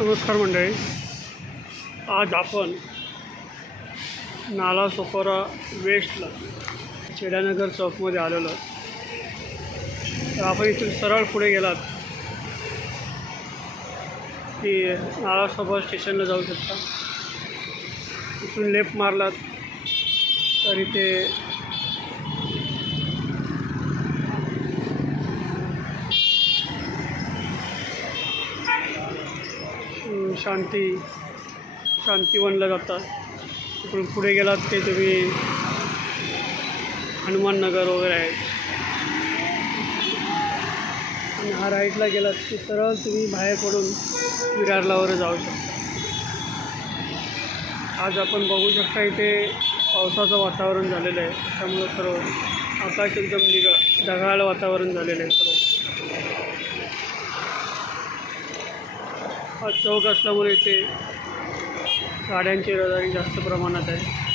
नमस्कार मंडळी. आज आपण नालासोपारा वेस्टला चेड्यानगर चौकमध्ये आलेलो तर आपण इथून सरळ पुढे गेलात की नाला स्टेशनला जाऊ शकता. इथून लेफ्ट मारलात तर इथे शांती शांतीवनला जातात तिकडून पुढे गेलात ते तुम्ही हनुमाननगर वगैरे आहे. आणि हा राईटला गेलात की सरळ तुम्ही बाहेर पडून विरारला वगैरे जाऊ शकता. आज आपण बघू शकता इथे पावसाचं वातावरण झालेलं आहे. त्यामुळं सर्व आकाश एकदम निगा ढगाळ वातावरण झालेलं आहे सर्व. हा चौक असल्यामुळे इथे गाड्यांची रहदारी जास्त प्रमाणात आहे.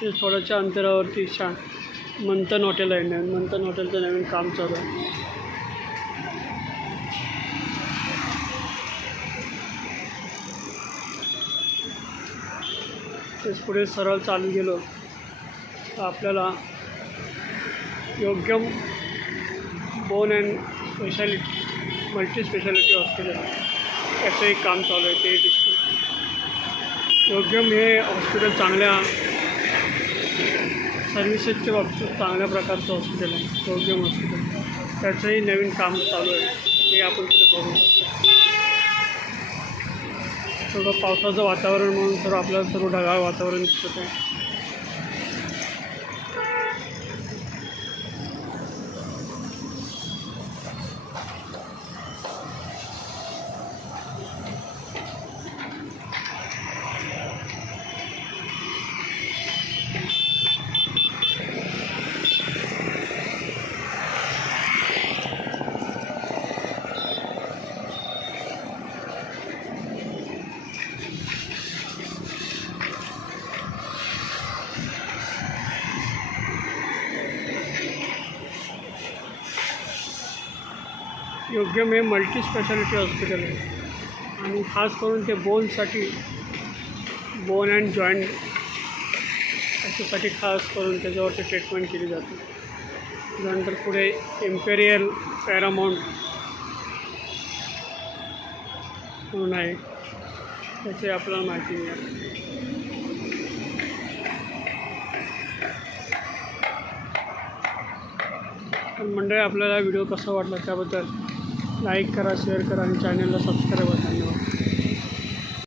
ते थोड्याच्या अंतरावरती शा मंथन हॉटेल आहे नवीन मंथन हॉटेलचं नवीन काम चालू आहे. तेच पुढे सरळ चालू गेलो. तर आपल्याला योग्य bone and speciality multi speciality hospital याचं एक काम चालू आहे ते दिसतं योग्यम हे हॉस्पिटल चांगल्या सर्व्हिसेसच्या बाबतीत चांगल्या प्रकारचं हॉस्पिटल आहे. योग्यम हॉस्पिटल त्याचंही नवीन काम चालू आहे. हे आपण तिथे बघू शकतो. थोडं पावसाचं वातावरण म्हणून सर्व आपल्याला सर्व ढगाळ वातावरण दिसत आहे. योग्यम हे मल्टी स्पेशालिटी हॉस्पिटल आहे. आणि खास करून ते बोनसाठी बोन अँड जॉईंट याच्यासाठी खास करून त्याच्यावरती ट्रीटमेंट केली जाते. त्यानंतर पुढे इम्पेरियल पॅरामाऊंट म्हणून आहे. त्याची आपल्याला माहिती मिळाली. पण मंडळी आपल्याला व्हिडिओ कसा वाटला त्याबद्दल लाईक करा शेअर करा आणि चॅनलला सबस्क्राईब करा. धन्यवाद.